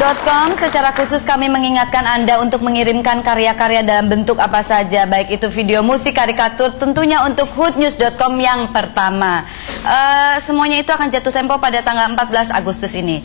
news.com. Secara khusus kami mengingatkan Anda untuk mengirimkan karya-karya dalam bentuk apa saja, baik itu video, musik, karikatur, tentunya untuk hoodnews.com yang pertama. Semuanya itu akan jatuh tempo pada tanggal 14 Agustus ini.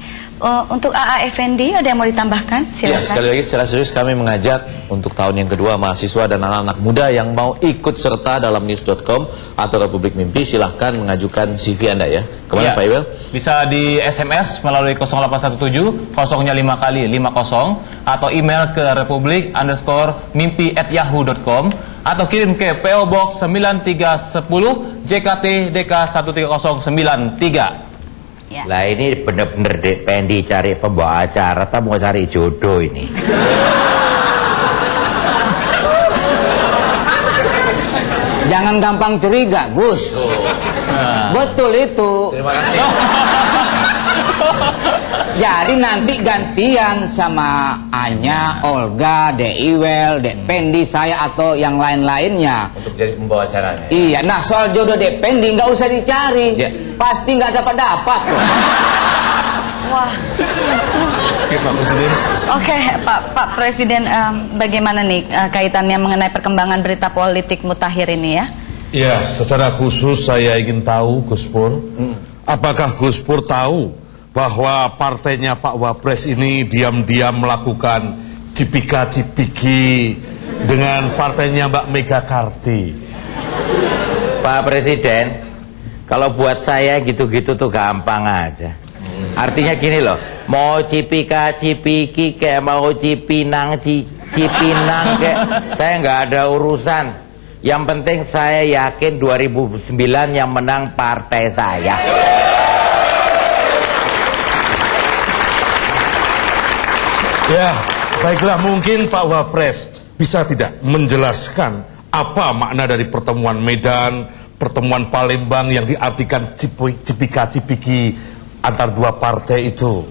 Untuk AA Effendi, ada yang mau ditambahkan? Silakan. Ya, sekali lagi secara serius kami mengajak untuk tahun yang kedua mahasiswa dan anak-anak muda yang mau ikut serta dalam news.com atau Republik Mimpi, silahkan mengajukan CV Anda ya. Kemana Pak Iwel? Bisa di SMS melalui 0817 0-nya 5 kali 50 atau email ke republik_mimpi@yahoo.com atau kirim ke PO Box 9310 JKT DK 13093. Ya. Lah ini bener-bener Pendi cari pembawa acara atau mau cari jodoh ini? Jangan gampang curiga, Gus. Betul itu. Terima kasih. Jadi nanti gantian sama Anya, Olga, Dek Iwel, Dek Pendi, saya atau yang lain-lainnya. Untuk jadi pembawa acaranya. Iya, nah soal jodoh Dek Pendi nggak usah dicari. Ya. Pasti nggak dapat-dapat. Wah. Oke, Pak Presiden, bagaimana nih kaitannya mengenai perkembangan berita politik mutakhir ini ya? Ya, secara khusus saya ingin tahu, Gus Pur, apakah Gus Pur tahu bahwa partainya Pak Wapres ini diam-diam melakukan cipika-cipiki dengan partainya Mbak Megakarti? Pak Presiden, kalau buat saya gitu-gitu tuh gampang aja. Artinya gini loh, mau cipika-cipiki kayak mau cipinang kayak saya nggak ada urusan. Yang penting saya yakin 2009 yang menang partai saya. Ya, baiklah, mungkin Pak Wapres bisa tidak menjelaskan apa makna dari pertemuan Medan, pertemuan Palembang yang diartikan cipika-cipiki antar dua partai itu?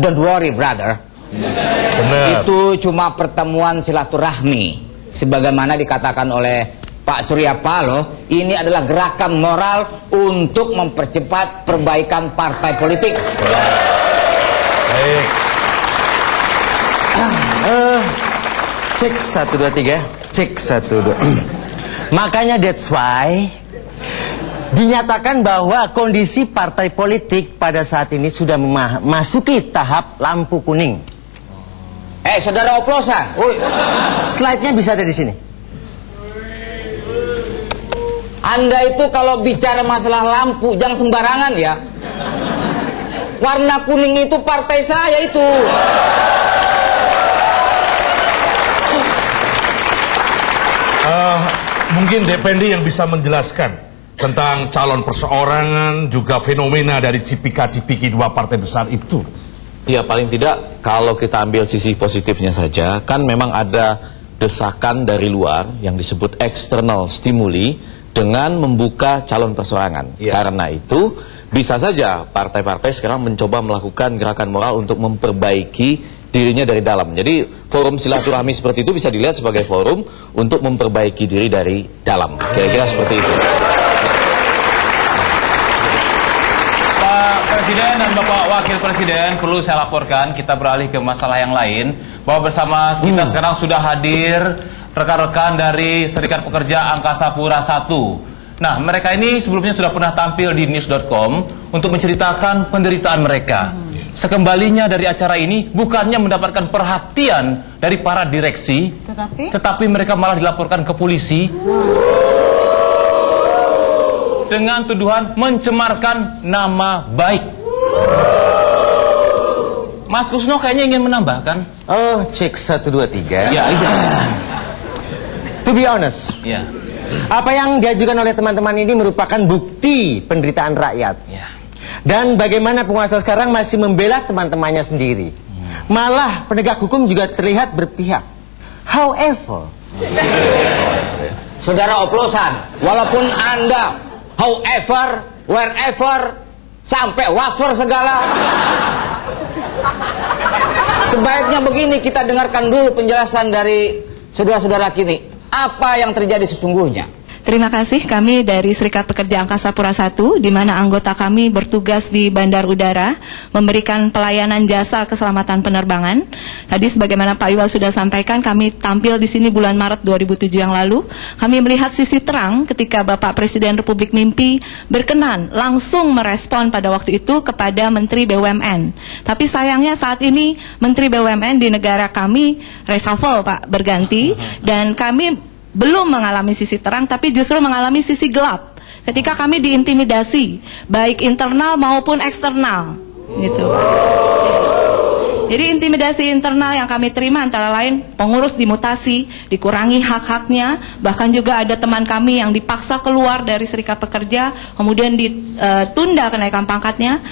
Don't worry, brother. Benar. Itu cuma pertemuan silaturahmi. Sebagaimana dikatakan oleh Pak Surya Paloh, ini adalah gerakan moral untuk mempercepat perbaikan partai politik. Baik. Cek 1 2 3. Cek 1 2. Makanya that's why dinyatakan bahwa kondisi partai politik pada saat ini sudah memasuki tahap lampu kuning. Saudara oplosan. Slide-nya bisa ada di sini. Anda itu kalau bicara masalah lampu jangan sembarangan ya. Warna kuning itu partai saya itu. Mungkin Dependi yang bisa menjelaskan tentang calon perseorangan, juga fenomena dari cipika-cipiki dua partai besar itu. Ya, paling tidak kalau kita ambil sisi positifnya saja, kan memang ada desakan dari luar yang disebut external stimuli dengan membuka calon perseorangan. Karena itu bisa saja partai-partai sekarang mencoba melakukan gerakan moral untuk memperbaiki dirinya dari dalam. Jadi forum silaturahmi seperti itu bisa dilihat sebagai forum untuk memperbaiki diri dari dalam. Kira-kira seperti itu. Pak Presiden dan Bapak Wakil Presiden, perlu saya laporkan, kita beralih ke masalah yang lain, bahwa bersama kita sekarang sudah hadir rekan-rekan dari Serikat Pekerja Angkasa Pura I. Nah, mereka ini sebelumnya sudah pernah tampil di news.com untuk menceritakan penderitaan mereka. Sekembalinya dari acara ini, bukannya mendapatkan perhatian dari para direksi, tetapi mereka malah dilaporkan ke polisi dengan tuduhan mencemarkan nama baik. Mas Kusno kayaknya ingin menambahkan. Oh, cek 1 2 3. Ya, To be honest, ya. apa yang diajukan oleh teman-teman ini merupakan bukti penderitaan rakyat. Ya. Dan bagaimana penguasa sekarang masih membela teman-temannya sendiri. Malah penegak hukum juga terlihat berpihak. However, Saudara oplosan, walaupun Anda however, wherever, sampai wafer segala, sebaiknya begini, kita dengarkan dulu penjelasan dari saudara-saudara kini. Apa yang terjadi sesungguhnya? Terima kasih, kami dari Serikat Pekerja Angkasa Pura I, di mana anggota kami bertugas di Bandar Udara, memberikan pelayanan jasa keselamatan penerbangan. Tadi sebagaimana Pak Iwal sudah sampaikan, kami tampil di sini bulan Maret 2007 yang lalu. Kami melihat sisi terang ketika Bapak Presiden Republik Mimpi berkenan langsung merespon pada waktu itu kepada Menteri BUMN. Tapi sayangnya saat ini Menteri BUMN di negara kami reshuffle, Pak, berganti, dan kami belum mengalami sisi terang, tapi justru mengalami sisi gelap ketika kami diintimidasi, baik internal maupun eksternal, gitu. Jadi intimidasi internal yang kami terima antara lain pengurus dimutasi, dikurangi hak-haknya, bahkan juga ada teman kami yang dipaksa keluar dari Serikat Pekerja, kemudian ditunda kenaikan pangkatnya.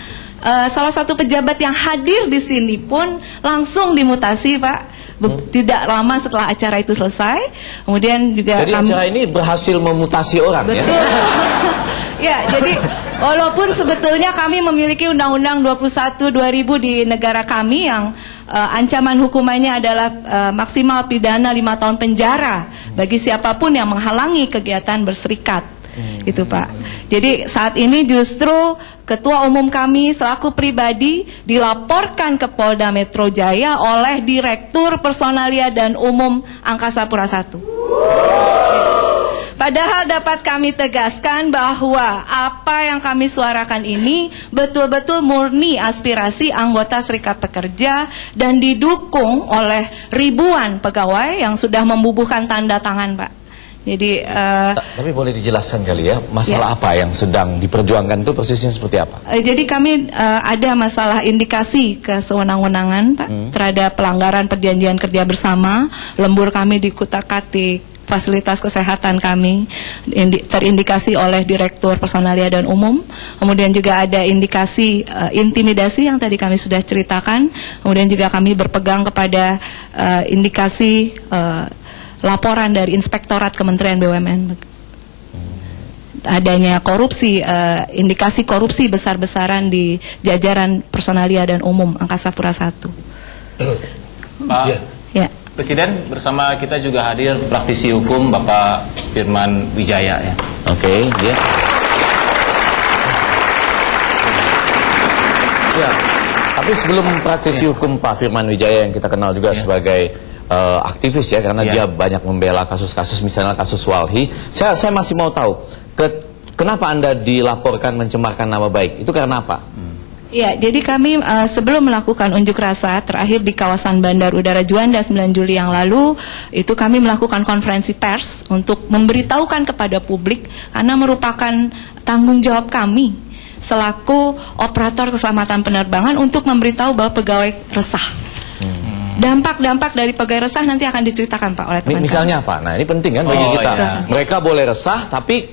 Salah satu pejabat yang hadir di sini pun langsung dimutasi, Pak. Tidak lama setelah acara itu selesai. Kemudian juga jadi acara ini berhasil memutasi orang. Betul. Ya, jadi walaupun sebetulnya kami memiliki Undang-Undang 21/2000 di negara kami yang ancaman hukumannya adalah maksimal pidana 5 tahun penjara bagi siapapun yang menghalangi kegiatan berserikat. Gitu, Pak. Jadi saat ini justru Ketua Umum kami selaku pribadi dilaporkan ke Polda Metro Jaya oleh Direktur Personalia dan Umum Angkasa Pura I. Padahal dapat kami tegaskan bahwa apa yang kami suarakan ini betul-betul murni aspirasi anggota Serikat Pekerja dan didukung oleh ribuan pegawai yang sudah membubuhkan tanda tangan, Pak. Jadi, tapi boleh dijelaskan kali ya, masalah apa yang sedang diperjuangkan itu persisnya seperti apa? Jadi kami ada masalah indikasi kesewenang-wenangan, Pak, terhadap pelanggaran perjanjian kerja bersama, lembur kami dikutak-katik, fasilitas kesehatan kami terindikasi oleh Direktur Personalia dan Umum, kemudian juga ada indikasi intimidasi yang tadi kami sudah ceritakan, kemudian juga kami berpegang kepada indikasi laporan dari Inspektorat Kementerian BUMN adanya korupsi, indikasi korupsi besar-besaran di jajaran Personalia dan Umum Angkasa Pura I. Pak ya. Presiden, bersama kita juga hadir praktisi hukum Bapak Firman Wijaya ya. Oke, dia. Ya, tapi sebelum praktisi hukum Pak Firman Wijaya yang kita kenal juga sebagai aktivis ya, karena dia banyak membela kasus-kasus, misalnya kasus Walhi. Saya masih mau tahu kenapa Anda dilaporkan mencemarkan nama baik, itu karena apa? Ya, jadi kami sebelum melakukan unjuk rasa terakhir di kawasan Bandar Udara Juanda 9 Juli yang lalu, itu kami melakukan konferensi pers untuk memberitahukan kepada publik, karena merupakan tanggung jawab kami selaku operator keselamatan penerbangan untuk memberitahu bahwa pegawai resah. Dampak-dampak dari pegawai resah nanti akan diceritakan, Pak, oleh teman-teman. Misalnya apa? Nah, ini penting kan bagi kita. Iya. Mereka boleh resah, tapi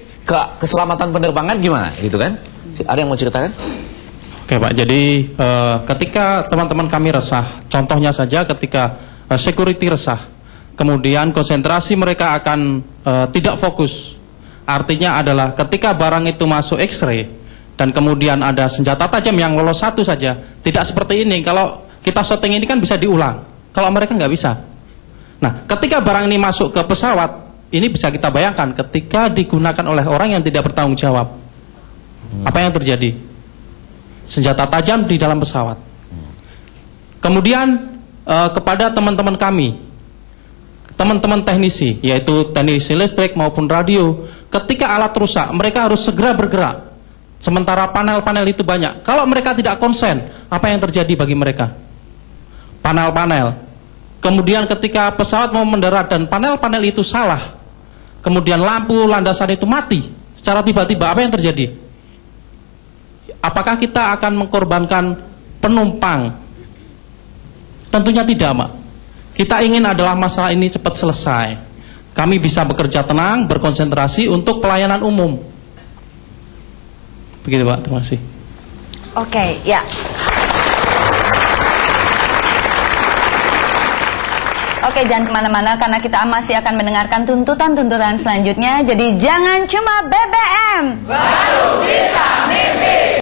keselamatan penerbangan gimana? Gitu kan? Ada yang mau ceritakan? Oke, Pak. Jadi ketika teman-teman kami resah, contohnya saja ketika security resah, kemudian konsentrasi mereka akan tidak fokus. Artinya adalah ketika barang itu masuk X-ray dan kemudian ada senjata tajam yang lolos satu saja, tidak seperti ini. Kalau kita syuting ini kan bisa diulang. Kalau mereka nggak bisa. Nah, ketika barang ini masuk ke pesawat, ini bisa kita bayangkan ketika digunakan oleh orang yang tidak bertanggung jawab. Apa yang terjadi? Senjata tajam di dalam pesawat. Kemudian kepada teman-teman kami, teman-teman teknisi, yaitu teknisi listrik maupun radio, ketika alat rusak, mereka harus segera bergerak. Sementara panel-panel itu banyak. Kalau mereka tidak konsen, apa yang terjadi bagi mereka? Panel-panel. Kemudian ketika pesawat mau mendarat dan panel-panel itu salah, kemudian lampu landasan itu mati secara tiba-tiba, apa yang terjadi? Apakah kita akan mengorbankan penumpang? Tentunya tidak, Pak. Kita ingin adalah masalah ini cepat selesai. Kami bisa bekerja tenang, berkonsentrasi untuk pelayanan umum. Begitu, Pak. Terima kasih. Oke, ya. Oke, jangan kemana-mana karena kita masih akan mendengarkan tuntutan-tuntutan selanjutnya. Jadi jangan cuma BBM, baru bisa mimpi.